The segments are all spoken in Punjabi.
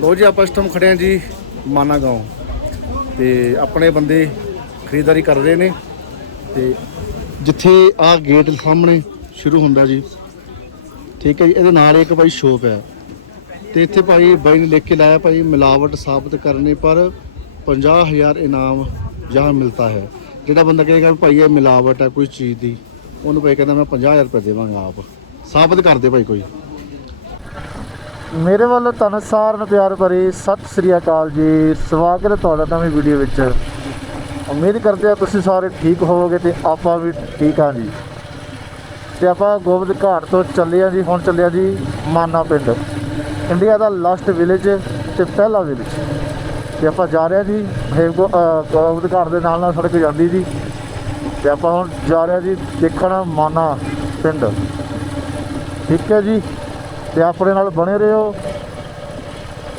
ਲੋ ਜੀ, ਆਪਾਂ ਇਸ ਟਾਈਮ ਖੜੇ ਹਾਂ ਜੀ ਮਾਨਾ ਗਾਉਂ। ਤੇ ਆਪਣੇ ਬੰਦੇ ਖਰੀਦਦਾਰੀ ਕਰ ਰਹੇ ਨੇ। ਤੇ ਜਿੱਥੇ ਆਹ ਗੇਟ ਸਾਹਮਣੇ ਸ਼ੁਰੂ ਹੁੰਦਾ ਜੀ। ਠੀਕ ਹੈ ਜੀ, ਇਹਦੇ ਨਾਲ ਇੱਕ ਭਾਈ ਸ਼ੋਪ ਹੈ। ਤੇ ਇੱਥੇ ਭਾਈ ਬਾਈ ਨੇ ਲਿਖ ਕੇ ਲਾਇਆ ਭਾਈ, ਮਿਲਾਵਟ ਸਾਬਤ ਕਰਨੇ ਪਰ 50000 ਇਨਾਮ ਜਹਾਂ ਮਿਲਤਾ ਹੈ। ਜਿਹੜਾ ਬੰਦਾ ਕਹੇਗਾ ਭਾਈ ਇਹ ਮਿਲਾਵਟ ਹੈ ਕੋਈ ਚੀਜ਼ ਦੀ, ਉਹਨੂੰ ਭਾਈ ਕਹਿੰਦਾ ਮੈਂ 50000 ਰੁਪਏ ਦੇਵਾਂਗਾ ਆਪ। ਸਾਬਤ ਕਰ ਦੇ ਭਾਈ ਕੋਈ। ਮੇਰੇ ਵੱਲੋਂ ਤੁਹਾਨੂੰ ਸਾਰਿਆਂ ਨੂੰ ਪਿਆਰ ਭਰੀ ਸਤਿ ਸ੍ਰੀ ਅਕਾਲ ਜੀ। ਸਵਾਗਤ ਹੈ ਤੁਹਾਡਾ ਨਵੀਂ ਵੀਡੀਓ ਵਿੱਚ। ਉਮੀਦ ਕਰਦੇ ਹਾਂ ਤੁਸੀਂ ਸਾਰੇ ਠੀਕ ਹੋਵੋਗੇ ਤੇ ਆਪਾਂ ਵੀ ਠੀਕ ਹਾਂ ਜੀ। ਤੇ ਆਪਾਂ ਗੋਬਿੰਦ ਘਾਟ ਤੋਂ ਚੱਲੇ ਹਾਂ ਜੀ, ਹੁਣ ਚੱਲੇ ਹਾਂ ਜੀ ਮਾਨਾ ਪਿੰਡ। ਇੰਡੀਆ ਦਾ ਲਾਸਟ ਵਿਲੇਜ ਤੇ ਪਹਿਲਾ ਵਿਲੇਜ ਤੇ ਆਪਾਂ ਜਾ ਰਹੇ ਹਾਂ ਜੀ ਹੇਮਕੋ ਗੋਬਿੰਦ ਘਾਟ ਦੇ ਨਾਲ ਨਾਲ ਸੜਕ ਜਾਂਦੀ ਜੀ। ਤੇ ਆਪਾਂ ਹੁਣ ਜਾ ਰਹੇ ਹਾਂ ਜੀ ਦੇਖਣ ਮਾਨਾ ਪਿੰਡ। ਠੀਕ ਹੈ ਜੀ। ਤੇ ਆਪਣੇ ਨਾਲ ਬਣੇ ਰਹੋ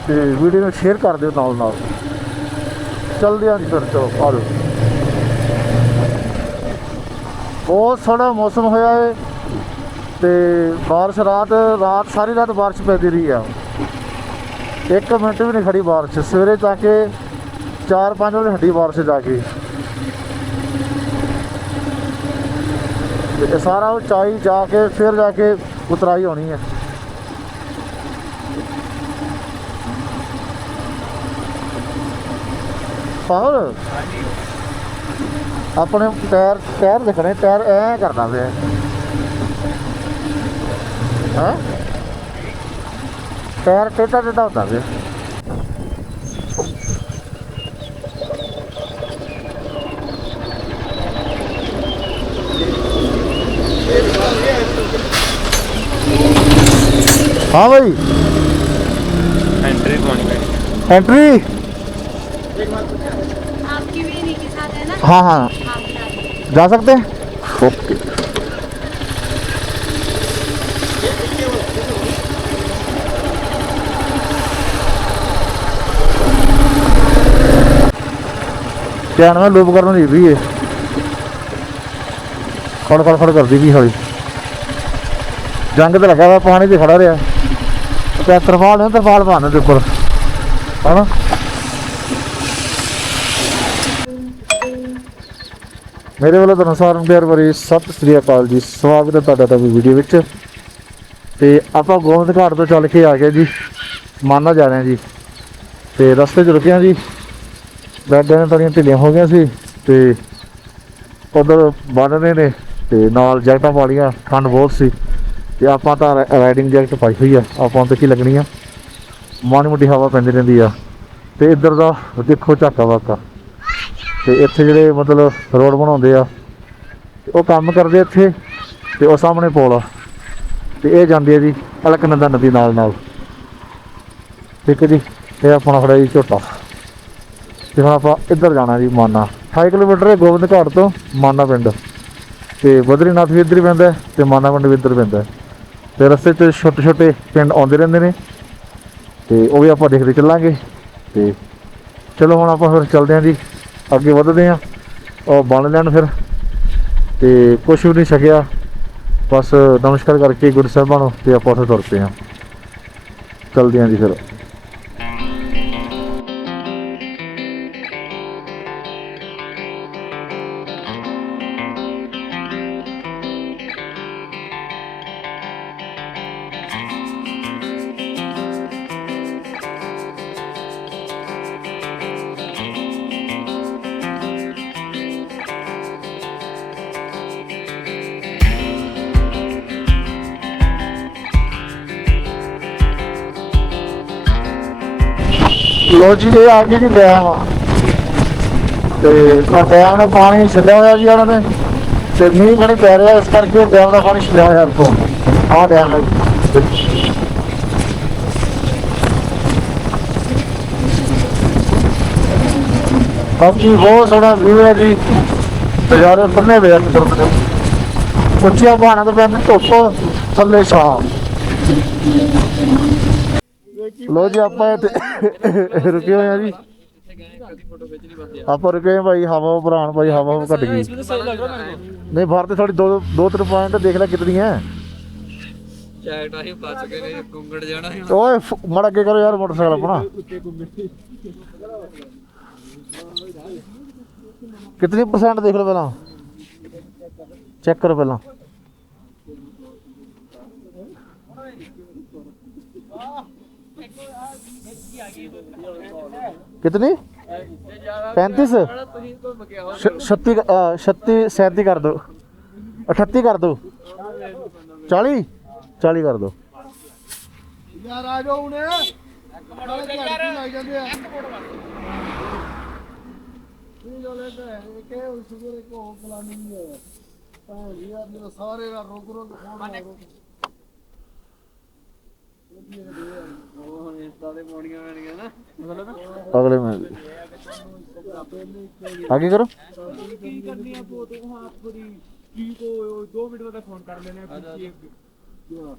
ਤੇ ਵੀਡੀਓ ਨੂੰ ਸ਼ੇਅਰ ਕਰ ਦਿਓ ਨਾਲ ਨਾਲ। ਚਲਦੇ ਹਾਂ ਜੀ ਫਿਰ, ਚਲੋ, ਆ ਜਾਓ। ਬਹੁਤ ਸੋਹਣਾ ਮੌਸਮ ਹੋਇਆ ਹੈ ਤੇ ਬਾਰਿਸ਼ ਰਾਤ ਰਾਤ ਸਾਰੀ ਰਾਤ ਬਾਰਿਸ਼ ਪੈਂਦੀ ਰਹੀ ਆ। ਇੱਕ ਮਿੰਟ ਵੀ ਨਹੀਂ ਖੜੀ ਬਾਰਿਸ਼, ਸਵੇਰੇ ਜਾ ਕੇ 4-5 ਵਜੇ ਹੱਡੀ ਬਾਰਿਸ਼ ਜਾ ਕੇ। ਤੇ ਇਹ ਸਾਰਾ ਉਚਾਈ ਜਾ ਕੇ, ਫਿਰ ਜਾ ਕੇ ਉਤਰਾਈ ਹੋਣੀ ਹੈ ਪਾਵਰ ਆਪਣੇ ਟਾਇਰ ਟਾਇਰ ਦੇਖਣੇ ਟਾਇਰ ਐ ਕਰਦਾ ਪਿਆ। ਹਾਂ? ਟਾਇਰ ਟੇਟਾ ਟੇਟਾ ਹੁੰਦਾ ਪਿਆ। ਹਾਂ ਭਾਈ ਐਂਟਰੀ ਕੋਣੀ ਐਂਟਰੀ ਇੱਕ ਮਿੰਟ हाँ हाँ, हाँ हाँ जा सकते हैं? ओके। चैन में लूप करना नहीं भी है। खड़ खड़ खड़ कर दी भी हौली जंग तो लगा हुआ पानी से खड़ा रहा। तरफाल है? तरफाल पाने के उपर है ना? ਮੇਰੇ ਵੱਲੋਂ ਤੁਹਾਨੂੰ ਸਾਰਿਆਂ ਨੂੰ ਪਿਆਰ ਭਰੀ ਸਤਿ ਸ੍ਰੀ ਅਕਾਲ ਜੀ। ਸਵਾਗਤ ਹੈ ਤੁਹਾਡਾ ਨਵੀਂ ਵੀਡੀਓ ਵਿੱਚ। ਤੇ ਆਪਾਂ ਗੋਬਿੰਦ ਘਾਟ ਤੋਂ ਚੱਲ ਕੇ ਆ ਗਏ ਜੀ। ਮਾਨਾ ਜਾ ਰਹੇ ਹਾਂ ਜੀ। ਤੇ ਰਸਤੇ 'ਚ ਰੁਕਿਆ ਜੀ। ਬੈਡਾਂ ਦੀਆਂ ਥੋੜ੍ਹੀਆਂ ਢਿੱਲੀਆਂ ਹੋ ਗਈਆਂ ਸੀ। ਤੇ ਉਧਰ ਬੰਨ੍ਹਦੇ ਨੇ। ਤੇ ਨਾਲ ਜੈਕਟਾਂ ਵਾਲੀਆਂ ਠੰਡ ਬਹੁਤ ਸੀ। ਤੇ ਆਪਾਂ ਤਾਂ ਰਾਈਡਿੰਗ ਜੈਕਟ ਪਾਈ ਹੋਈ ਆ। ਆਪਾਂ ਤੇ ਕੀ ਲੱਗਣੀ ਆ? ਮਾੜੀ ਮੋਟੀ ਹਵਾ ਪੈਂਦੀ ਰਹਿੰਦੀ ਆ। ਤੇ ਇੱਧਰ ਦਾ ਦੇਖੋ ਝਾਕਾ ਵਾਕਾ। ਤੇ ਇੱਥੇ ਜਿਹੜੇ ਮਤਲਬ ਰੋਡ ਬਣਾਉਂਦੇ ਆ ਉਹ ਕੰਮ ਕਰਦੇ ਇੱਥੇ, ਤੇ ਉਹ ਸਾਹਮਣੇ ਪੋਲ ਆ। ਤੇ ਇਹ ਜਾਂਦੀ ਹੈ ਜੀ ਅਲਕਨੰਦਾ ਨਦੀ ਨਾਲ ਨਾਲ। ਠੀਕ ਹੈ ਜੀ, ਇਹ ਆਪਣਾ ਖੜਾ ਜੀ ਝੋਟਾ। ਤੇ ਹੁਣ ਆਪਾਂ ਇੱਧਰ ਜਾਣਾ ਜੀ ਮਾਨਾ। 28 ਕਿਲੋਮੀਟਰ ਹੈ ਗੋਬਿੰਦ ਘਾਟ ਤੋਂ ਮਾਨਾ ਪਿੰਡ। ਤੇ ਬਦਰੀਨਾਥ ਵੀ ਇੱਧਰ ਹੀ ਪੈਂਦਾ ਹੈ ਤੇ ਮਾਨਾ ਪਿੰਡ ਵੀ ਇੱਧਰ ਪੈਂਦਾ ਹੈ। ਤੇ ਰਸਤੇ 'ਚ ਛੋਟੇ ਛੋਟੇ ਪਿੰਡ ਆਉਂਦੇ ਰਹਿੰਦੇ ਨੇ। ਤੇ ਉਹ ਵੀ ਆਪਾਂ ਦੇਖਦੇ ਚੱਲਾਂਗੇ। ਤੇ ਚਲੋ ਹੁਣ ਆਪਾਂ ਫਿਰ ਚੱਲਦੇ ਹਾਂ ਜੀ। ਅੱਗੇ ਵਧਦੇ ਹਾਂ, ਉਹ ਬਣ ਲੈਣ ਫਿਰ। ਤੇ ਕੁਛ ਵੀ ਨਹੀਂ ਛਕਿਆ। ਬਸ ਨਮਸਕਾਰ ਕਰਕੇ ਗੁਰੂ ਸਾਹਿਬਾਂ ਨੂੰ ਤੇ ਆਪਾਂ ਉੱਥੇ ਤੁਰ ਪਏ ਹਾਂ। ਚੱਲਦੇ ਹਾਂ ਜੀ ਫਿਰ। ਲੋ ਜੀ, ਇਹ ਆ ਗਏ ਜੀ ਡੈਮ ਤੇ ਡੈਮ ਦਾ ਪਾਣੀ ਛੱਡਿਆ ਹੋਇਆ ਜੀ ਉਹਨਾਂ ਨੇ। ਤੇ ਮੀਂਹ ਬੜੀ ਪੈ ਰਿਹਾ, ਇਸ ਕਰਕੇ ਡੈਮ ਦਾ ਪਾਣੀ ਛੱਡਿਆ ਹੋਇਆ ਇੱਥੋਂ। ਆਹ ਡੈਮ ਹੈ ਜੀ। ਬਹੁਤ ਸੋਹਣਾ ਵਿਊ ਹੈ ਜੀ। ਨਜ਼ਾਰੇ ਬੰਨੇ ਹੋਏ ਆ ਕੁਦਰਤ ਦੇ ਉੱਚੀਆਂ ਪਹਾੜਾਂ ਤੋਂ ਪੈਂਦੀ ਧੁੱਪ, ਥੱਲੇ ਛਾਂ। ਲੋ ਜੀ ਆਪਾਂ ਇੱਥੇ ਰੁਕੇ ਹੋਏ ਆ ਜੀ। ਆਪਾਂ ਰੁਕੇ ਹਾਂ ਭਾਈ ਹਵਾ ਭਰਾਣ ਭਾਈ ਹਵਾ ਘਟ ਗਈ। ਨਹੀਂ ਬਾਹਰ ਤੇ ਥੋੜੀ ਦੋ ਦੋ ਤਿੰਨ ਪੁਆਇੰਟ ਦੇਖ ਲੈ ਕਿਤਨੀ ਹੈ ਚੈਟ ਆਹੀ ਬਚ ਗਏ ਨੇ ਗੁੰਗੜ ਜਾਣਾ ਸੀ ਓਏ ਫ- ਮਾੜਾ ਅੱਗੇ ਕਰੋ ਯਾਰ ਮੋਟਰਸਾਈਕਲ ਆਪਣਾ। ਕਿਤਨੀ ਪਰਸੈਂਟ ਦੇਖ ਲਓ ਪਹਿਲਾਂ? ਚੈੱਕ ਕਰੋ ਪਹਿਲਾਂ। कितनी पैंतीस ਤੁਸੀਂ ਘੁੰਮ ਕੇ ਆਓ छत्ती छत्ती सैंती कर दो अठत्ती कर दो चाली चाली कर दो ਯਾਰ ਆ ਜਾਓ ਹੁਣੇ ਲੱਗ ਜਾਂਦੇ ਆ ਇਹ ਜੋ ਲੈ ਕੇ ਕਿ ਉਸ ਸੁਗਰੇ ਕੋ ਪਲਾਨਿੰਗ ਨਹੀਂ ਹੈ ਤਾਂ ਯਾਰ ਮੇਰਾ ਸਾਰੇ ਦਾ ਰੋਕ ਰੋਕ ਫੋਨ ਅਗਲੇ ਮਹੀਨੇ ਆ ਕਰੋ ਕੀ ਕਰਨੀ ਆ ਫੋਟੋ ਹਾਂ ਥੋੜੀ ਠੀਕ ਹੋ 2 ਮਿੰਟ ਬਾਅਦ ਫੋਨ ਕਰ? ਲੈਣੇ ਆ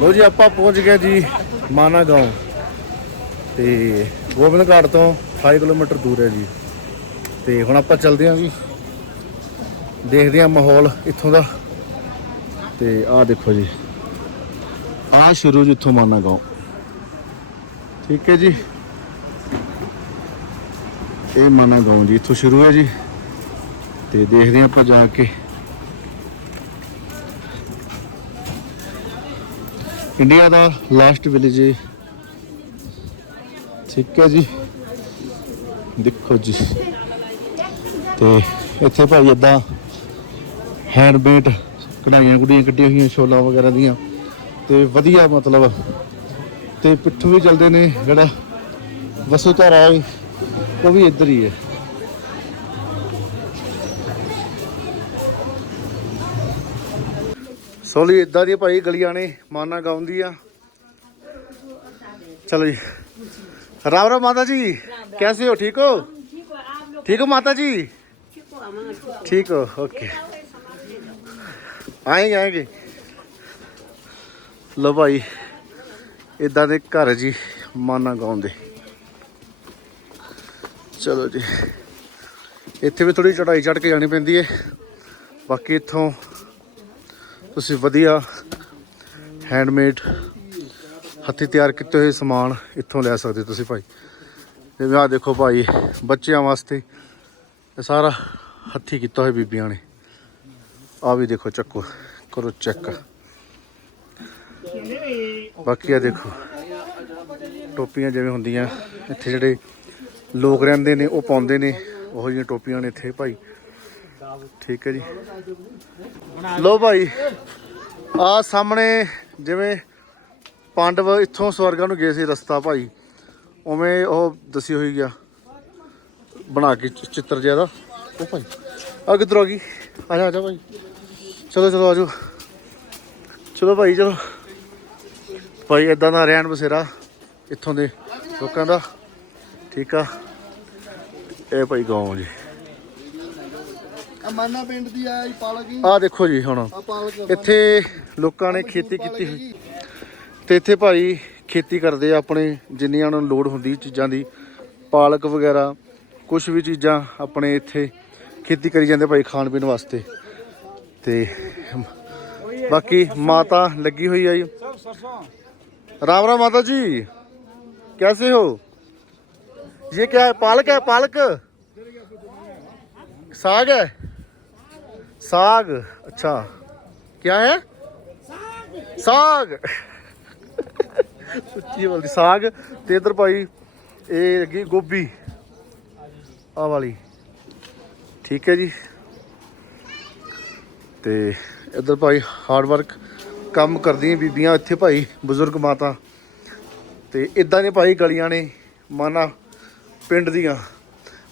ਲੋ ਜੀ, ਆਪਾਂ ਪਹੁੰਚ ਗਏ ਜੀ ਮਾਨਾ گاؤں ਤੇ ਗੋਬਿੰਦ ਘਾਟ ਤੋਂ 5 ਕਿਲੋਮੀਟਰ ਦੂਰ ਹੈ ਜੀ। ਤੇ ਹੁਣ ਆਪਾਂ ਚੱਲਦੇ ਆਂ ਜੀ। ਦੇਖਦੇ ਆਂ ਮਾਹੌਲ ਇੱਥੋਂ ਦਾ। ਤੇ ਆਹ ਦੇਖੋ ਜੀ। ਆਹ ਸ਼ੁਰੂ ਜਿੱਥੋਂ ਮਾਨਾ ਗਾਉ। ਠੀਕ ਹੈ ਜੀ। ਇਹ ਮਾਨਾ ਗਾਉਂ ਜੀ ਇੱਥੋਂ ਸ਼ੁਰੂ ਹੈ ਜੀ। ਤੇ ਦੇਖਦੇ ਹਾਂ ਆਪਾਂ ਜਾ ਕੇ। ਇੰਡੀਆ ਦਾ ਲਾਸਟ ਵਿਲੇਜ ਹੈ ਠੀਕ ਹੈ ਜੀ। ਦੇਖੋ ਜੀ। ਤੇ ਇੱਥੇ ਭਾਈ ਇਦਾਂ ਹੈਂਡਮੇਡ ਕਢਾਈਆਂ ਕੁੜੀਆਂ ਕੱਢੀਆਂ ਹੋਈਆਂ, ਛੋਲਾ ਵਗੈਰਾ ਦੀਆਂ। ਤੇ ਵਧੀਆ ਮਤਲਬ ਤੇ ਪਿੱਠੂ ਵੀ ਚੱਲਦੇ ਨੇ ਜਿਹੜਾ ਵਸੂਧਾਰਾ ਹੈ ਉਹ ਵੀ ਇੱਧਰ ਹੀ ਹੈ ਸੋਲੀ ਇਦਾਂ ਦੀਆਂ ਭਾਈ ਗਲੀਆਂ ਨੇ ਮਾਨਾ ਗਾਉਂਦੀ ਆ ਚਲੋ ਜੀ राम राम माता जी कैसे हो ठीक हो ठीक हो माता जी ठीक हो ओके ਆਏਗੇ ਆਏਗੇ ਲੋ ਭਾਈ ਇਦਾਂ ਦੇ ਘਰ ਜੀ ਮਾਨਾ ਗਾਉਂਦੇ ਚਲੋ ਜੀ, ਇੱਥੇ ਵੀ ਥੋੜੀ ਚੜਾਈ ਚੜ ਕੇ ਜਾਣੀ ਪੈਂਦੀ ਹੈ ਬਾਕੀ ਇੱਥੋਂ ਤੁਸੀਂ ਵਧੀਆ ਹੈਂਡਮੇਡ ਹੱਥੀਂ ਤਿਆਰ ਕੀਤੇ ਹੋਏ ਸਮਾਨ ਇੱਥੋਂ ਲੈ ਸਕਦੇ ਤੁਸੀਂ ਭਾਈ। ਜਿਵੇਂ ਆਹ ਦੇਖੋ ਭਾਈ, ਬੱਚਿਆਂ ਵਾਸਤੇ ਇਹ ਸਾਰਾ ਹੱਥੀਂ ਕੀਤਾ ਹੋਇਆ ਬੀਬੀਆਂ ਨੇ। ਆ ਵੀ ਦੇਖੋ ਚੱਕੋ, ਕਰੋ ਚੈੱਕ ਬਾਕੀ ਆ ਦੇਖੋ, ਟੋਪੀਆਂ ਜਿਵੇਂ ਹੁੰਦੀਆਂ, ਇੱਥੇ ਜਿਹੜੇ ਲੋਕ ਰਹਿੰਦੇ ਨੇ, ਉਹ ਪਾਉਂਦੇ ਨੇ, ਉਹੋ ਜਿਹੀਆਂ ਟੋਪੀਆਂ ਨੇ ਇੱਥੇ ਭਾਈ। ਠੀਕ ਹੈ ਜੀ। ਲੋ ਭਾਈ, ਆ ਸਾਹਮਣੇ ਜਿਵੇਂ ਪਾਂਡਵ ਇੱਥੋਂ ਸਵਰਗਾਂ ਨੂੰ ਗਏ ਸੀ ਰਸਤਾ ਭਾਈ, ਉਵੇਂ ਉਹ ਦੱਸੀ ਹੋਈ ਆ, ਬਣਾ ਕੇ ਚਿੱਤਰ ਜਿਹਾ ਦਾ। ਉਹ ਭਾਈ, ਆ ਕਿੱਧਰ ਆ ਗਈ? ਆ ਜਾ ਆ ਜਾ ਭਾਈ। ਚਲੋ ਚਲੋ ਆਜੋ ਚਲੋ ਭਾਈ, ਚਲੋ। ਭਾਈ ਇਦਾਂ ਦਾ ਰਹਿਣ ਬਸੇਰਾ ਇੱਥੋਂ ਦੇ ਲੋਕਾਂ ਦਾ। ਠੀਕ ਆ। ਇਹ ਭਾਈ ਗਾਉਂ ਜੀ। ਮਾਨਾ ਪਿੰਡ ਦੀ ਆ ਪਾਲਕ ਹੀ ਆ ਦੇਖੋ ਜੀ ਹੁਣ। ਇੱਥੇ ਲੋਕਾਂ ਨੇ ਖੇਤੀ ਕੀਤੀ ਹੋਈ ਤੇ ਇੱਥੇ ਭਾਈ ਖੇਤੀ ਕਰਦੇ ਆ ਆਪਣੇ ਜਿੰਨੀਆਂ ਨੂੰ ਲੋੜ ਹੁੰਦੀ ਚੀਜ਼ਾਂ ਦੀ। ਪਾਲਕ ਵਗੈਰਾ ਕੁਝ ਵੀ ਚੀਜ਼ਾਂ ਆਪਣੇ ਇੱਥੇ ਖੇਤੀ ਕਰੀ ਜਾਂਦੇ ਭਾਈ ਖਾਣ ਪੀਣ ਵਾਸਤੇ। ਤੇ ਬਾਕੀ ਮਾਤਾ ਲੱਗੀ ਹੋਈ ਆ ਜੀ। ਰਾਮ ਰਾਮ ਮਾਤਾ ਜੀ कैसे हो ये क्या है पालक है पालक साग है साग अच्छा क्या है ਸਾਗ ਉੱਚੀ ਬੋਲਦੀ ਸਾਗ ਤੇ ਇਧਰ ਭਾਈ ਇਹ ਹੈਗੀ ਗੋਭੀ ਆ ਵਾਲੀ ਠੀਕ ਹੈ ਜੀ ਤੇ ਇਧਰ ਭਾਈ ਹਾਰਡ ਵਰਕ ਕੰਮ ਕਰਦੀਆਂ ਬੀਬੀਆਂ ਇੱਥੇ ਭਾਈ, ਬਜ਼ੁਰਗ ਮਾਤਾ। ਤੇ ਇਦਾਂ ਨੇ ਭਾਈ ਗਲੀਆਂ ਨੇ, ਮਾਨਾ ਪਿੰਡ ਦੀਆਂ।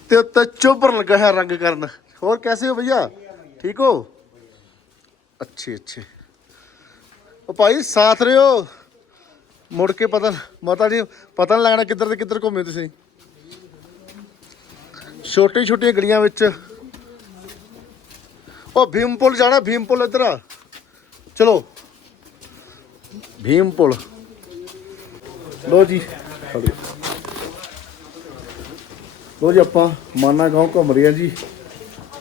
ਤੇ ਉੱਤੇ ਚੋਬਰ ਲੱਗਾ ਹੈ ਰੰਗ ਕਰਨ। ਹੋਰ ਕੈਸੇ ਹੋ ਭਈਆ? ਠੀਕ ਹੋ? ਅੱਛੇ ਅੱਛੇ। ਉਹ ਭਾਈ ਸਾਥ ਰਿਓ। ਮੁੜ ਕੇ ਪਤਾ ਮਤਾ ਨਹੀਂ ਪਤਾ ਨਹੀਂ ਲੱਗਣਾ ਕਿੱਧਰ ਤੇ ਕਿੱਧਰ ਘੁੰਮੇ ਤੁਸੀਂ। ਛੋਟੀ ਛੋਟੀਆਂ ਗਲੀਆਂ ਵਿੱਚ। ਉਹ ਭੀਮਪੁਲ ਜਾਣਾ ਭੀਮਪੁਲ ਇੱਧਰ ਚਲੋ। ਚਲੋ ਭੀਮਪੁਲ ਲੋ ਜੀ। ਲੋ ਜੀ, ਆਪਾਂ ਮਾਨਾ ਗਾਉਂ ਘੁੰਮ ਰਹੇ ਆ ਜੀ।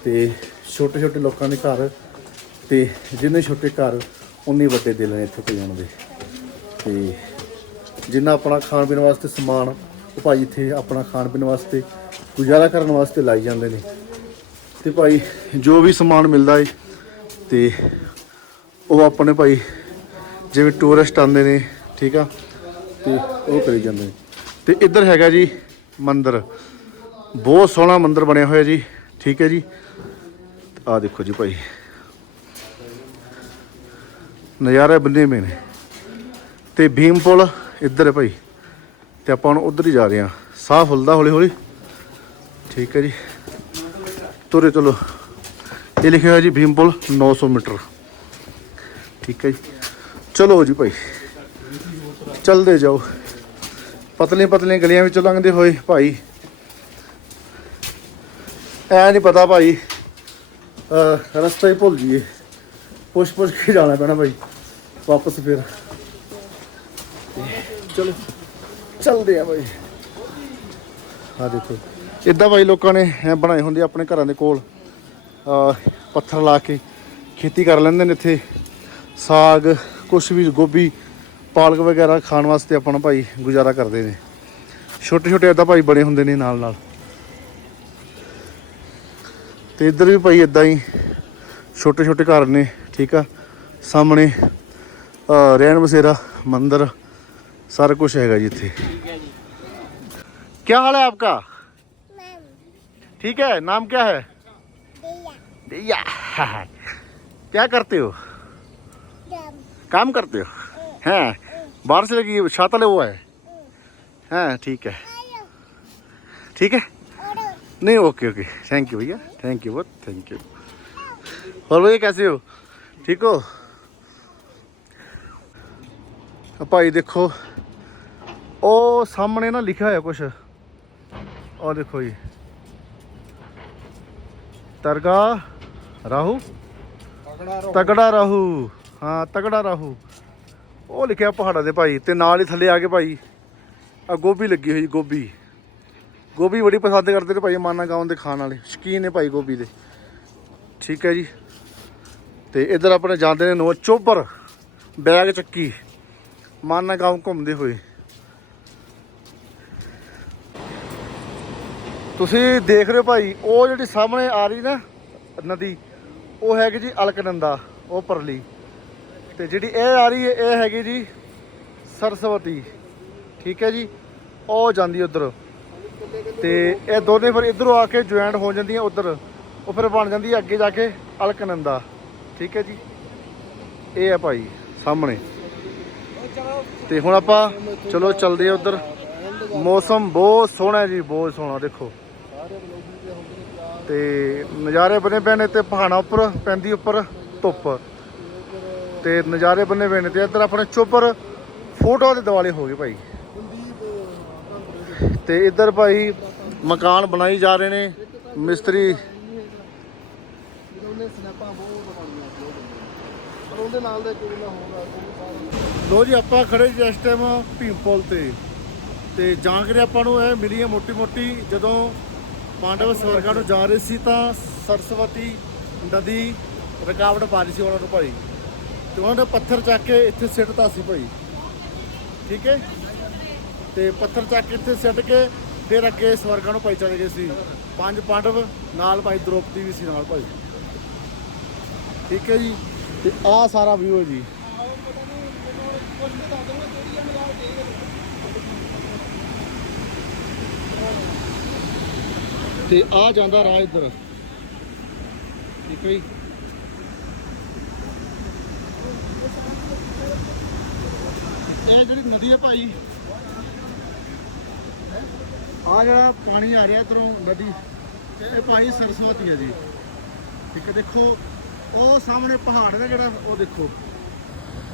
ਤੇ ਛੋਟੇ ਛੋਟੇ ਲੋਕਾਂ ਦੇ ਘਰ ਤੇ ਜਿੰਨੇ ਛੋਟੇ ਘਰ, ਉਨੇ ਵੱਡੇ ਦਿਲ ਨੇ ਇੱਥੇ ਭਜਣ ਦੇ। ਤੇ ਜਿੰਨਾ ਆਪਣਾ ਖਾਣ ਪੀਣ ਵਾਸਤੇ ਸਮਾਨ, ਉਹ ਭਾਈ ਇੱਥੇ ਆਪਣਾ ਖਾਣ ਪੀਣ ਵਾਸਤੇ, ਗੁਜ਼ਾਰਾ ਕਰਨ ਵਾਸਤੇ ਲਾਈ ਜਾਂਦੇ ਨੇ। ਤੇ ਭਾਈ ਜੋ ਵੀ ਸਮਾਨ ਮਿਲਦਾ ਏ, ਤੇ ਉਹ ਆਪਣੇ ਭਾਈ ਜਿਵੇਂ ਟੂਰਿਸਟ ਆਉਂਦੇ ਨੇ, ਠੀਕ ਆ? ਤੇ ਉਹ ਕਰੀ ਜਾਂਦੇ ਨੇ। ਤੇ ਇੱਧਰ ਹੈਗਾ ਜੀ ਮੰਦਿਰ। ਬਹੁਤ ਸੋਹਣਾ ਮੰਦਿਰ ਬਣਿਆ ਹੋਇਆ ਜੀ, ਠੀਕ ਹੈ ਜੀ? ਆ ਦੇਖੋ ਜੀ ਭਾਈ। ਨਜ਼ਾਰੇ ਬੰਨੇ ਮੇ ਨੇ। ਤੇ ਭੀਮ ਪੁਲ ਇੱਧਰ ਹੈ ਭਾਈ। ਤੇ ਆਪਾਂ ਹੁਣ ਉਧਰ ਹੀ ਜਾ ਰਹੇ ਹਾਂ। ਸਾਹ ਫੁੱਲਦਾ ਹੌਲੀ ਹੌਲੀ ਠੀਕ ਹੈ ਜੀ। ਤੁਰੇ ਚਲੋ। ਇਹ ਲਿਖਿਆ ਹੋਇਆ ਜੀ ਭੀਮ ਪੁਲ 900 ਮੀਟਰ। ਠੀਕ ਹੈ ਜੀ। ਚਲੋ ਜੀ ਭਾਈ। ਚਲਦੇ ਜਾਓ। ਪਤਲੀਆਂ ਪਤਲੀਆਂ ਗਲੀਆਂ ਵਿੱਚੋਂ ਲੰਘਦੇ ਹੋਏ ਭਾਈ। ਐ ਨਹੀਂ ਪਤਾ ਭਾਈ ਰਸਤਾ ਹੀ ਭੁੱਲ ਜੀਏ ਪੁੱਛ ਪੁੱਛ ਕੇ ਜਾਣਾ ਪੈਣਾ ਭਾਈ, ਵਾਪਸ ਫਿਰ। ਚਲੋ, ਚੱਲਦੇ ਆ ਭਾਈ। ਆ ਦੇਖੋ ਇਦਾਂ ਭਾਈ ਲੋਕਾਂ ਨੇ ਬਣਾਏ ਹੁੰਦੇ ਆਪਣੇ ਘਰਾਂ ਦੇ ਕੋਲ। ਪੱਥਰ ਲਾ ਕੇ ਖੇਤੀ ਕਰ ਲੈਂਦੇ ਨੇ ਇੱਥੇ। ਸਾਗ ਕੁਛ ਵੀ ਗੋਭੀ ਪਾਲਕ ਵਗੈਰਾ ਖਾਣ ਵਾਸਤੇ ਆਪਣਾ ਭਾਈ ਗੁਜ਼ਾਰਾ ਕਰਦੇ ਨੇ ਛੋਟੇ ਛੋਟੇ ਇਦਾਂ ਭਾਈ ਬਣੇ ਹੁੰਦੇ ਨੇ ਨਾਲ ਨਾਲ ਤੇ ਇੱਧਰ ਵੀ ਭਾਈ ਇਦਾਂ ਹੀ ਛੋਟੇ ਛੋਟੇ ਘਰ ਨੇ ਠੀਕ ਆ ਸਾਹਮਣੇ ਅਹ ਰਹਿਣ ਬਸੇਰਾ ਮੰਦਿਰ ਸਾਰਾ ਕੁਝ ਹੈਗਾ ਜੀ ਇੱਥੇ ਕੀ ਹਾਲ ਹੈ ਆਪਕਾ ठीक है नाम क्या है दिया क्या करते हो काम करते हो हैं बाहर से लगी छाता ले हुआ है हैं ठीक है ठीक है नहीं ओके ओके थैंक यू भैया थैंक यू बहुत थैंक यू और भैया कैसे हो ठीक हो ਆ ਭਾਈ ਦੇਖੋ ਉਹ ਸਾਹਮਣੇ ਨਾ ਲਿਖਿਆ ਹੋਇਆ ਕੁਛ ਉਹ ਦੇਖੋ ਜੀ ਤਰਗਾ ਰਾਹੂ ਤਗੜਾ ਰਾਹੂ ਹਾਂ, ਤਗੜਾ ਰਾਹੂ। ਉਹ ਲਿਖਿਆ ਪਹਾੜਾਂ ਦੇ ਭਾਈ ਤੇ ਨਾਲ ਹੀ ਥੱਲੇ ਆ ਕੇ ਭਾਈ ਆ ਗੋਭੀ ਲੱਗੀ ਹੋਈ ਗੋਭੀ। ਗੋਭੀ ਬੜੀ ਪਸੰਦ ਕਰਦੇ ਨੇ ਭਾਈ ਮਾਨਾ ਗਾਉਂ ਦੇ ਖਾਣ ਵਾਲੇ, ਸ਼ਕੀਨ ਨੇ ਭਾਈ ਗੋਭੀ ਦੇ। ਠੀਕ ਹੈ ਜੀ। ਤੇ ਇਧਰ ਆਪਣੇ ਜਾਂਦੇ ਨੇ ਨੋ ਚੋਬਰ, ਬੈਗ ਚੱਕੀ, ਮਾਨਾ ਗਾਉਂ ਘੁੰਮਦੇ ਹੋਏ। ਤੁਸੀਂ ਦੇਖ ਰਹੇ ਹੋ ਭਾਈ, ਉਹ ਜਿਹੜੀ ਸਾਹਮਣੇ ਆ ਰਹੀ ਨਾ ਨਦੀ, ਉਹ ਹੈਗੀ ਜੀ ਅਲਕਨੰਦਾ, ਉਹ ਪਰਲੀ। ਤੇ ਜਿਹੜੀ ਇਹ ਆ ਰਹੀ ਹੈ, ਇਹ ਹੈਗੀ ਜੀ ਸਰਸਵਤੀ। ਠੀਕ ਹੈ ਜੀ? ਉਹ ਜਾਂਦੀ ਉਧਰ। ਤੇ ਇਹ ਦੋਨੇ ਫਿਰ ਇਧਰੋਂ ਆ ਕੇ ਜੁਆਇੰਟ ਹੋ ਜਾਂਦੀਆਂ ਉਧਰ। ਉਹ ਫਿਰ ਬਣ ਜਾਂਦੀ ਹੈ ਅੱਗੇ ਜਾ ਕੇ ਅਲਕਨੰਦਾ। ਠੀਕ ਹੈ ਜੀ? ਇਹ ਹੈ ਭਾਈ, ਸਾਹਮਣੇ। ਤੇ ਹੁਣ ਆਪਾਂ ਚਲੋ ਚੱਲਦੇ ਆ ਉਧਰ। ਮੌਸਮ ਬਹੁਤ ਸੋਹਣਾ ਜੀ, ਬਹੁਤ ਸੋਹਣਾ, ਦੇਖੋ। ਤੇ ਨਜ਼ਾਰੇ ਬਣੇ ਪਏ ਨੇ ਤੇ ਪਹਾੜਾਂ ਉੱਪਰ, ਪੈਂਦੀ ਉੱਪਰ ਧੁੱਪ। ਤੇ ਨਜ਼ਾਰੇ ਬੰਨੇ ਪਏ ਨੇ ਤੇ ਇੱਧਰ ਆਪਣੇ ਚੋਪਰ ਫੋਟੋ ਦੇ ਦਿਵਾਲੇ ਹੋ ਗਏ ਭਾਈ। ਤੇ ਇੱਧਰ ਭਾਈ ਮਕਾਨ ਬਣਾਈ ਜਾ ਰਹੇ ਨੇ, ਮਿਸਤਰੀ। ਉਹਨੇ ਲੋ ਜੀ, ਆਪਾਂ ਖੜੇ ਜੀ ਇਸ ਟਾਈਮ ਭੀਮਪੁਲ ਤੇ। ਤੇ ਜਾਣਕਾਰੀ ਆਪਾਂ ਨੂੰ ਇਹ ਮਿਲੀ ਹੈ ਮੋਟੀ ਮੋਟੀ ਜਦੋਂ ਪਾਂਡਵ ਸਵਰਗਾਂ ਨੂੰ ਜਾ ਰਹੇ ਸੀ ਤਾਂ ਸਰਸਵਤੀ ਨਦੀ ਰੁਕਾਵਟ ਪਾ ਰਹੀ ਸੀ ਉਹਨਾਂ ਨੂੰ ਭਾਈ। ਤੇ ਉਹਨਾਂ ਨੇ ਪੱਥਰ ਚੱਕ ਕੇ ਇੱਥੇ ਸਿੱਟਤਾ ਸੀ ਭਾਈ ਠੀਕ ਹੈ? ਤੇ ਪੱਥਰ ਚੱਕ ਕੇ ਇੱਥੇ ਸਿੱਟ ਕੇ ਫਿਰ ਅੱਗੇ ਸਵਰਗਾਂ ਨੂੰ ਭਾਈ ਚਲੇ ਗਏ ਸੀ। ਪੰਜ ਪਾਂਡਵ, ਨਾਲ ਭਾਈ ਦ੍ਰੋਪਦੀ ਵੀ ਸੀ ਨਾਲ ਭਾਈ। ਠੀਕ ਹੈ ਜੀ? ਤੇ ਆਹ ਸਾਰਾ ਵਿਊ ਹੈ ਜੀ। ਤੇ ਆ ਜਾਂਦਾ ਰਾਹ ਇੱਧਰ। ਠੀਕ ਹੈ ਜੀ? ਇਹ ਜਿਹੜੀ ਨਦੀ ਹੈ ਭਾਈ ਆ ਜਿਹੜਾ ਪਾਣੀ ਆ ਰਿਹਾ ਇਧਰੋਂ ਨਦੀ, ਇਹ ਭਾਈ ਸਰਸਵਤੀ ਹੈ ਜੀ। ਠੀਕ ਹੈ ਦੇਖੋ, ਉਹ ਸਾਹਮਣੇ ਪਹਾੜ ਹੈ ਜਿਹੜਾ, ਉਹ ਦੇਖੋ,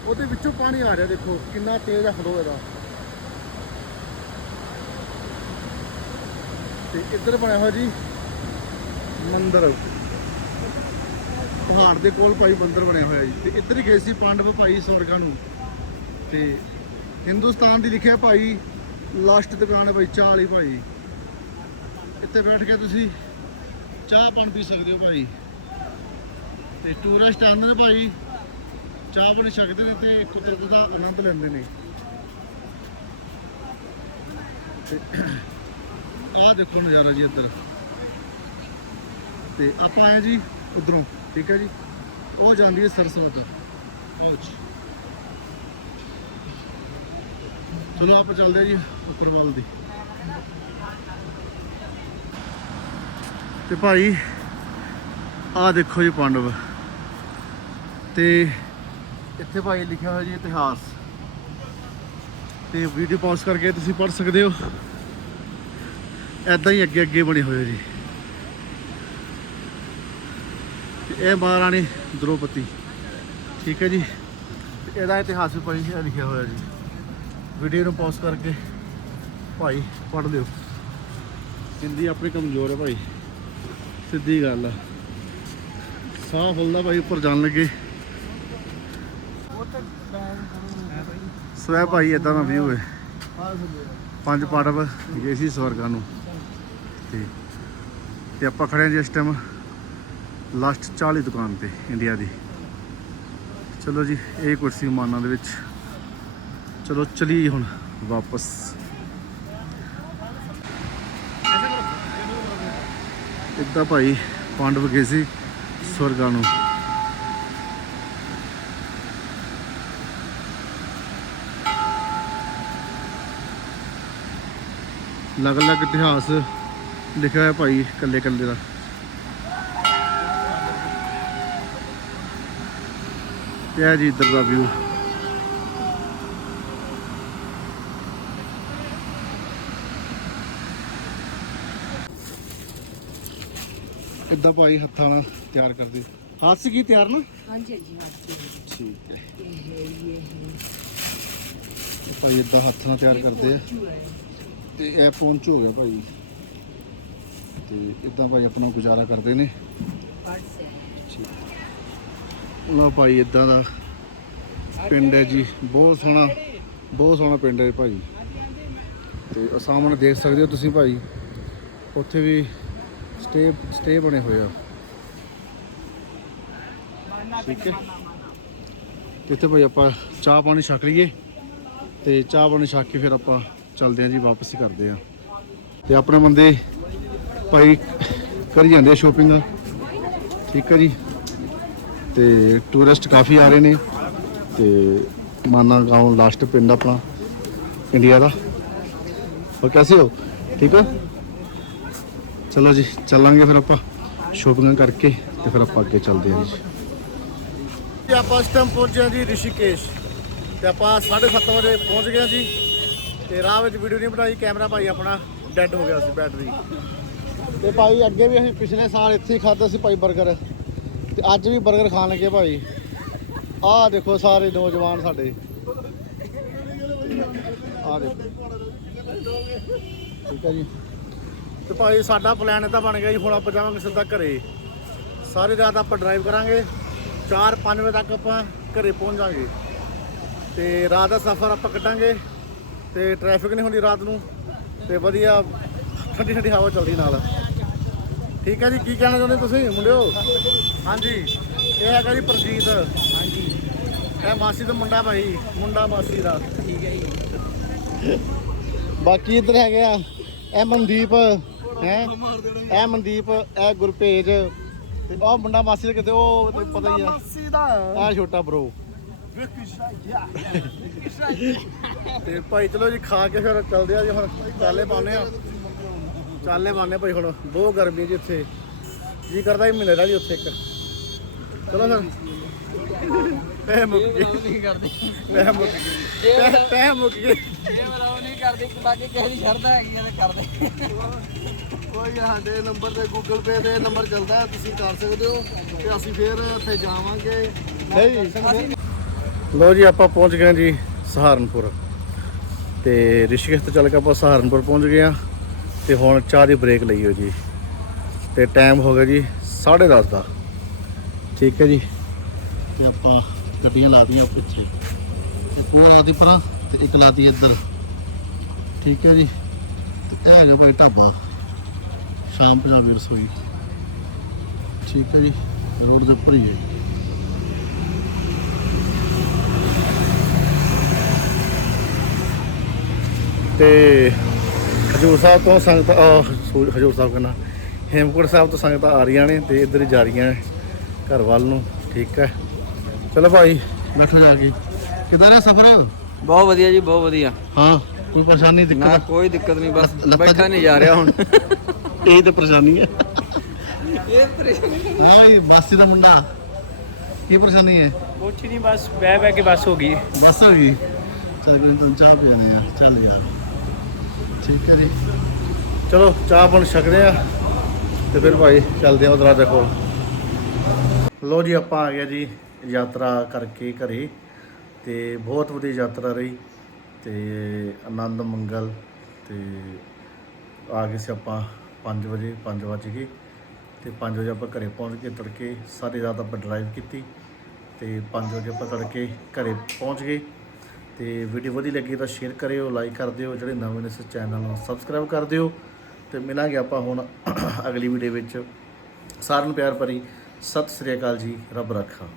ਉਹਦੇ ਵਿੱਚੋਂ ਪਾਣੀ ਆ ਰਿਹਾ, ਦੇਖੋ, ਕਿੰਨਾ ਤੇਜ਼ ਹੈ ਫਲੋ ਇਹਦਾ। ਤੇ ਇੱਧਰ ਬਣਿਆ ਹੋਇਆ ਜੀ, ਮੰਦਰ। ਪਹਾੜ ਦੇ ਕੋਲ ਭਾਈ ਮੰਦਰ ਬਣਿਆ ਹੋਇਆ ਜੀ। ਤੇ ਇੱਧਰ ਗਏ ਸੀ ਪਾਂਡਵ ਭਾਈ ਸਵਰਗਾਂ ਨੂੰ। ਤੇ ਹਿੰਦੁਸਤਾਨ ਦੀ ਲਿਖਿਆ ਭਾਈ, ਲਾਸਟ ਦੁਕਾਨ ਹੈ ਭਾਈ, ਚਾਹ ਵਾਲੀ ਭਾਈ। ਇੱਥੇ ਬੈਠ ਕੇ ਤੁਸੀਂ ਚਾਹ ਪਾਣੀ ਪੀ ਸਕਦੇ ਹੋ ਭਾਈ। ਤੇ ਟੂਰਿਸਟ ਆਉਂਦੇ ਨੇ ਭਾਈ, ਚਾਹ ਪਾਣੀ ਸਕਦੇ ਨੇ ਤੇ ਇੱਕ ਦੂਜੇ ਦਾ ਆਨੰਦ ਲੈਂਦੇ ਨੇ। ਆਹ ਦੇਖੋ ਨਜ਼ਾਰਾ ਜੀ ਇੱਧਰ। ਤੇ ਆਪਾਂ ਆਏ ਜੀ ਉਧਰੋਂ, ਠੀਕ ਹੈ ਜੀ? ਉਹ ਜਾਂਦੀ ਹੈ ਸਰਸਵਤ। ਆਓ ਜੀ। ਚਲੋ ਆਪਾਂ ਚੱਲਦੇ ਜੀ ਉੱਪਰ ਵੱਲ ਦੀ। ਤੇ ਭਾਈ, ਆਹ ਦੇਖੋ ਜੀ ਪਾਂਡਵ। ਤੇ ਇੱਥੇ ਭਾਈ ਲਿਖਿਆ ਹੋਇਆ ਜੀ ਇਤਿਹਾਸ। ਤੇ ਵੀਡੀਓ ਪੌਜ਼ ਕਰਕੇ ਤੁਸੀਂ ਪੜ੍ਹ ਸਕਦੇ ਹੋ। ਐਦਾਂ ਹੀ ਅੱਗੇ ਅੱਗੇ ਬਣੇ ਹੋਏ ਜੀ। ਤੇ ਇਹ ਮਹਾਰਾਣੀ ਦ੍ਰੋਪਦੀ। ਠੀਕ ਹੈ ਜੀ। ਤੇ ਇਹਦਾ ਇਤਿਹਾਸ ਵੀ ਭਾਈ ਇਹ ਲਿਖਿਆ ਹੋਇਆ ਜੀ। ਵੀਡੀਓ ਨੂੰ ਪੌਜ਼ ਕਰਕੇ ਭਾਈ ਪੜ੍ਹ ਲਿਓ। ਹਿੰਦੀ ਆਪਣੀ ਕਮਜ਼ੋਰ ਹੈ ਭਾਈ। ਸਿੱਧੀ ਗੱਲ ਆ। ਸਾਹ ਫੁੱਲਦਾ ਭਾਈ, ਉੱਪਰ ਜਾਣ ਲੱਗੇ। ਸਵੈ ਭਾਈ ਇਦਾਂ ਦਾ ਵਿਊ ਹੈ ਪੰਜ ਪਾੜਵ ਗਏ ਸੀ ਸਵਰਗਾਂ ਨੂੰ। ਤੇ ਤੇ ਆਪਾਂ ਖੜੇ ਹਾਂ ਜੀ ਇਸ ਟਾਈਮ ਲਾਸਟ 40 ਦੁਕਾਨ ਤੇ ਇੰਡੀਆ ਦੀ। ਚਲੋ ਜੀ, ਇਹ ਕੁਰਸੀ ਮਾਨਾਂ ਦੇ ਵਿੱਚ ਚਲੋ ਚਲੀ ਹੁਣ ਵਾਪਸ। ਇੱਦਾਂ ਭਾਈ ਪਾਂਡਵ ਗਏ ਸੀ ਸਵਰਗਾਂ ਨੂੰ। ਅਲੱਗ ਅਲੱਗ ਇਤਿਹਾਸ ਲਿਖਿਆ ਹੋਇਆ ਭਾਈ ਕੱਲੇ ਕੱਲੇ ਦਾ। ਇਹ ਜੀ ਇੱਧਰ ਦਾ ਵਿਊ ਇੱਦਾਂ ਭਾਈ ਹੱਥਾਂ ਨਾਲ ਤਿਆਰ ਕਰਦੇ। ਹੱਥ ਕੀ ਤਿਆਰ ਨਾ? ਹਾਂਜੀ ਹਾਂਜੀ ਠੀਕ ਹੈ। ਇਹ ਭਾਈ ਇੱਦਾਂ ਹੱਥ ਨਾਲ ਤਿਆਰ ਕਰਦੇ ਆ। ਤੇ ਇਹ ਪਹੁੰਚ ਹੋ ਗਿਆ ਭਾਈ। ਤੇ ਇਦਾਂ ਭਾਈ ਆਪਣਾ ਗੁਜ਼ਾਰਾ ਕਰਦੇ ਨੇ। ਉਹਨਾਂ ਭਾਈ ਇਦਾਂ ਦਾ ਪਿੰਡ ਹੈ ਜੀ। ਬਹੁਤ ਸੋਹਣਾ ਬਹੁਤ ਸੋਹਣਾ ਪਿੰਡ ਹੈ ਭਾਈ। ਤੇ ਸਾਹਮਣੇ ਦੇਖ ਸਕਦੇ ਹੋ ਤੁਸੀਂ ਭਾਈ। ਉੱਥੇ ਵੀ ਸਟੇ ਸਟੇ ਬਣੇ ਹੋਏ ਆ। ਠੀਕ ਹੈ। ਇੱਥੇ ਭਾਈ ਆਪਾਂ ਚਾਹ ਪਾਣੀ ਛਕ ਲਈਏ ਤੇ ਚਾਹ ਪਾਣੀ ਛਕ ਕੇ ਫਿਰ ਆਪਾਂ ਚੱਲਦੇ ਆਂ ਜੀ ਵਾਪਸ ਕਰਦੇ ਆਂ। ਤੇ ਆਪਣੇ ਬੰਦੇ ਭਾਈ ਕਰੀ ਜਾਂਦੇ ਆ ਸ਼ੋਪਿੰਗ ਠੀਕ ਹੈ ਜੀ। ਤੇ ਟੂਰਿਸਟ ਕਾਫੀ ਆ ਰਹੇ ਨੇ ਤੇ ਮਾਨਾ ਗਾਉਂ ਲਾਸਟ ਪਿੰਡ ਆਪਣਾ ਇੰਡੀਆ ਦਾ। ਹੋਰ ਕੈਸੇ ਹੋ? ਠੀਕ ਹੋ? ਚਲੋ ਜੀ, ਚੱਲਾਂਗੇ ਫਿਰ ਆਪਾਂ ਸ਼ੋਪਿੰਗ ਕਰਕੇ ਤੇ ਫਿਰ ਆਪਾਂ ਅੱਗੇ ਚੱਲਦੇ ਹਾਂ ਜੀ। ਜੀ, ਆਪਾਂ ਇਸ ਟਾਈਮ ਪਹੁੰਚੇ ਹਾਂ ਜੀ ਰਿਸ਼ੀਕੇਸ਼। ਤੇ ਆਪਾਂ 7:30 ਵਜੇ ਪਹੁੰਚ ਗਏ ਹਾਂ ਜੀ। ਤੇ ਰਾਹ ਵਿੱਚ ਵੀਡੀਓ ਨਹੀਂ ਬਣਾਈ ਕੈਮਰਾ ਭਾਈ ਆਪਣਾ ਡੈੱਡ ਹੋ ਗਿਆ ਸੀ ਬੈਟਰੀ ਤੇ ਭਾਈ ਅੱਗੇ ਵੀ ਅਸੀਂ ਪਿਛਲੇ ਸਾਲ ਇੱਥੇ ਹੀ ਖਾਧਾ ਸੀ ਭਾਈ 버ਗਰ ਤੇ ਅੱਜ ਵੀ 버ਗਰ ਖਾਣ ਲੱਗੇ ਭਾਈ। ਆਹ ਦੇਖੋ ਸਾਰੇ ਨੌਜਵਾਨ ਸਾਡੇ। ਆਹ ਦੇਖੋ। ਠੀਕ ਹੈ ਜੀ। ਤੇ ਭਾਈ ਸਾਡਾ ਪਲਾਨ ਤਾਂ ਬਣ ਗਿਆ ਜੀ ਹੁਣ ਆਪਾਂ ਜਾਵਾਂਗੇ ਸਿੱਧਾ ਘਰੇ। ਸਾਰੀ ਰਾਤ ਆਪਾਂ ਡਰਾਈਵ ਕਰਾਂਗੇ। 4-5 ਵਜੇ ਤੱਕ ਆਪਾਂ ਘਰੇ ਪਹੁੰਚ ਜਾਵਾਂਗੇ ਤੇ ਰਾਤ ਦਾ ਸਫ਼ਰ ਆਪਾਂ ਕੱਟਾਂਗੇ ਤੇ ਟ੍ਰੈਫਿਕ ਨਹੀਂ ਹੁੰਦੀ ਰਾਤ ਨੂੰ। ਤੇ ਵਧੀਆ ਠੰਡੀ ਠੰਡੀ ਹਵਾ ਚੱਲਦੀ ਨਾਲ। ਠੀਕ ਹੈ ਜੀ ਕੀ ਕਹਿਣਾ ਚਾਹੁੰਦੇ ਤੁਸੀਂ ਮੁੰਡਿਓ? ਹਾਂਜੀ। ਇਹ ਹੈਗਾ ਜੀ ਪ੍ਰਜੀਤ। ਹਾਂਜੀ। ਇਹ ਮਾਸੀ ਦਾ ਮੁੰਡਾ ਭਾਈ ਮੁੰਡਾ ਮਾਸੀ ਦਾ। ਠੀਕ ਹੈ ਜੀ। ਬਾਕੀ ਇੱਧਰ ਹੈਗੇ ਆ ਇਹ ਮਨਦੀਪ। ਹੈ? ਇਹ ਮਨਦੀਪ ਇਹ ਗੁਰਪੇਜ ਤੇ ਉਹ ਮੁੰਡਾ ਮਾਸੀ ਦਾ ਕਿਤੇ ਉਹ ਤੈਨੂੰ ਪਤਾ ਹੀ ਆ। ਮਾਸੀ ਦਾ। ਆ। ਛੋਟਾ ਬ్రో ਤੇ ਭਾਈ ਚਲੋ ਜੀ ਖਾ ਕੇ ਫਿਰ ਚੱਲਦੇ ਆ ਜੀ ਹੁਣ ਚਾਲੇ ਪਾਉਂਦੇ ਆ। ਚਾਲੇ ਪਾਉਂਦੇ ਭਾਈ ਹੁਣ ਬਹੁਤ ਗਰਮੀ ਜੀ ਇੱਥੇ। ਜੀ ਕਰਦਾ ਹੀ ਮਹੀਨੇ ਦਾ ਜੀ ਉੱਥੇ ਇੱਕ। ਚਲੋ ਫਿਰ। ਪੈ ਮੁੱਕ ਗਈ। ਨਹੀਂ ਕਰਦੀ ਪੈ ਮੁੱਕ ਗਈ। ਪੈ- ਪੈ ਮੁੱਕ ਗਈ ਇਹ ਮਰਾਉ ਨਹੀਂ ਕਰਦੀ ਬਾਕੀ ਕਿਸੇ ਦੀ ਸ਼ਰਧਾ ਹੈਗੀ ਆ ਤੇ ਕਰਦੇ। ਕੋਈ ਸਾਡੇ ਨੰਬਰ ਤੇ ਗੂਗਲ ਪੇ ਦੇ ਨੰਬਰ ਚੱਲਦਾ ਹੈ, ਤੁਸੀਂ ਕਰ ਸਕਦੇ ਹੋ ਤੇ ਅਸੀਂ ਫੇਰ ਉੱਥੇ ਜਾਵਾਂਗੇ। ਨਹੀਂ ਲੋ ਜੀ ਆਪਾਂ ਪਹੁੰਚ ਗਏ ਜੀ ਸਹਾਰਨਪੁਰ। ਤੇ ਰਿਸ਼ੀਕੇਸ਼ ਤੋਂ ਚੱਲ ਕੇ ਆਪਾਂ ਸਹਾਰਨਪੁਰ ਪਹੁੰਚ ਗਏ ਆ ਤੇ ਹੁਣ ਚਾਹ ਦੀ ਬ੍ਰੇਕ ਲਈ ਹੋ ਜੀ। ਤੇ ਟਾਈਮ ਹੋ ਗਿਆ ਜੀ 10:30 ਦਾ। ਠੀਕ ਹੈ ਜੀ। ਤੇ ਆਪਾਂ ਗੱਡੀਆਂ ਲਾਤੀਆਂ ਪਿੱਛੇ ਇੱਕ ਉਹ ਲਾਤੀ ਪਰਾਂ ਤੇ ਇੱਕ ਲਾਤੀ ਇੱਧਰ। ਠੀਕ ਹੈ ਜੀ। ਤੇ ਇਹ ਹੈਗਾ ਭਾਈ ਢਾਬਾ। ਸ਼ਾਮ ਪੰਜਾਬੀ ਰਸੋਈ। ਠੀਕ ਹੈ ਜੀ। ਰੋਡ ਦੇ ਉੱਪਰ ਹੀ ਹੈ ਤੇ ਹਜੂਰ ਸਾਹਿਬ ਤੋਂ ਸੰਗਤ ਹਜੂਰ ਸਾਹਿਬ ਕਹਿੰਦਾ, ਹੇਮਕੁੰਟ ਸਾਹਿਬ ਤੋਂ ਸੰਗਤਾਂ ਆ ਰਹੀਆਂ ਨੇ ਤੇ ਇੱਧਰ ਜਾ ਰਹੀਆਂ ਘਰ ਵੱਲ ਨੂੰ। ਠੀਕ ਹੈ। ਚਲੋ ਭਾਈ, ਬੈਠੋ ਜਾ ਕੇ। ਕਿਦਾਂ ਰਿਹਾ ਸਫ਼ਰ? ਬਹੁਤ ਵਧੀਆ ਜੀ ਬਹੁਤ ਵਧੀਆ। ਹਾਂ। ਕੋਈ ਪਰੇਸ਼ਾਨੀ ਨਾ ਦਿੱਕਤ ਕੋਈ ਦਿੱਕਤ ਨਹੀਂ ਬਸ ਲੱਤਾਂ ਬੈਠਾ ਨਹੀਂ ਜਾ ਰਿਹਾ ਹੁਣ। ਇਹ ਤਾਂ ਪਰੇਸ਼ਾਨੀ ਹੈ। ਇਹ ਪਰੇਸ਼ਾਨੀ ਹਾਂ। ਇਹ ਬਾਸੀ ਦਾ ਮੁੰਡਾ। ਕੀ ਪਰੇਸ਼ਾਨੀ ਹੈ? ਕੁਛ ਨਹੀਂ ਬਸ ਬਹਿ ਬਹਿ ਕੇ ਬਸ ਹੋ ਗਈ। ਬਸ ਹੋ ਗਈ? ਚੱਲ ਮੈਂ ਤਾਂ ਚਾਹ ਪੀਣੇ ਆ। ਚੱਲ ਯਾਰ। ਠੀਕ ਹੈ ਜੀ। ਚਲੋ ਚਾਹ ਪਾਣੀ ਛਕਦੇ ਆ ਤੇ ਫਿਰ ਭਾਈ ਚੱਲਦੇ ਆ ਦਰਵਾਜ਼ੇ ਕੋਲ। ਲੋ ਜੀ ਆਪਾਂ ਆ ਗਏ ਜੀ ਯਾਤਰਾ ਕਰਕੇ ਘਰੇ। ਤੇ ਬਹੁਤ ਵਧੀਆ ਯਾਤਰਾ ਰਹੀ ਤੇ ਆਨੰਦ ਮੰਗਲ ਤੇ ਆ ਗਏ ਸੀ ਆਪਾਂ 5 ਵਜੇ 5 ਵਜੇ ਗਏ ਤੇ 5 ਵਜੇ ਆਪਾਂ ਘਰੇ ਪਹੁੰਚ ਕੇ ਤੜਕੇ ਸਾਰੇ ਰਾਤ ਆਪਾਂ ਡਰਾਈਵ ਕੀਤੀ ਤੇ 5 ਵਜੇ ਆਪਾਂ ਤੜਕੇ ਘਰੇ ਪਹੁੰਚ ਗਏ ਤੇ ਵੀਡੀਓ ਵਧੀਆ ਲੱਗੀ ਤਾਂ ਸ਼ੇਅਰ ਕਰਿਓ ਲਾਈਕ ਕਰ ਦਿਓ, ਜਿਹੜੇ ਨਵੇਂ ਨੇ ਇਸ ਚੈਨਲ ਨੂੰ ਸਬਸਕ੍ਰਾਈਬ ਕਰ ਦਿਓ ਤੇ ਮਿਲਾਂਗੇ ਆਪਾਂ ਹੁਣ ਅਗਲੀ ਵੀਡੀਓ ਵਿੱਚ। ਸਾਰਿਆਂ ਨੂੰ ਪਿਆਰ ਭਰੀ, ਸਤਿ ਸ੍ਰੀ ਅਕਾਲ ਜੀ, ਰੱਬ ਰੱਖਾ।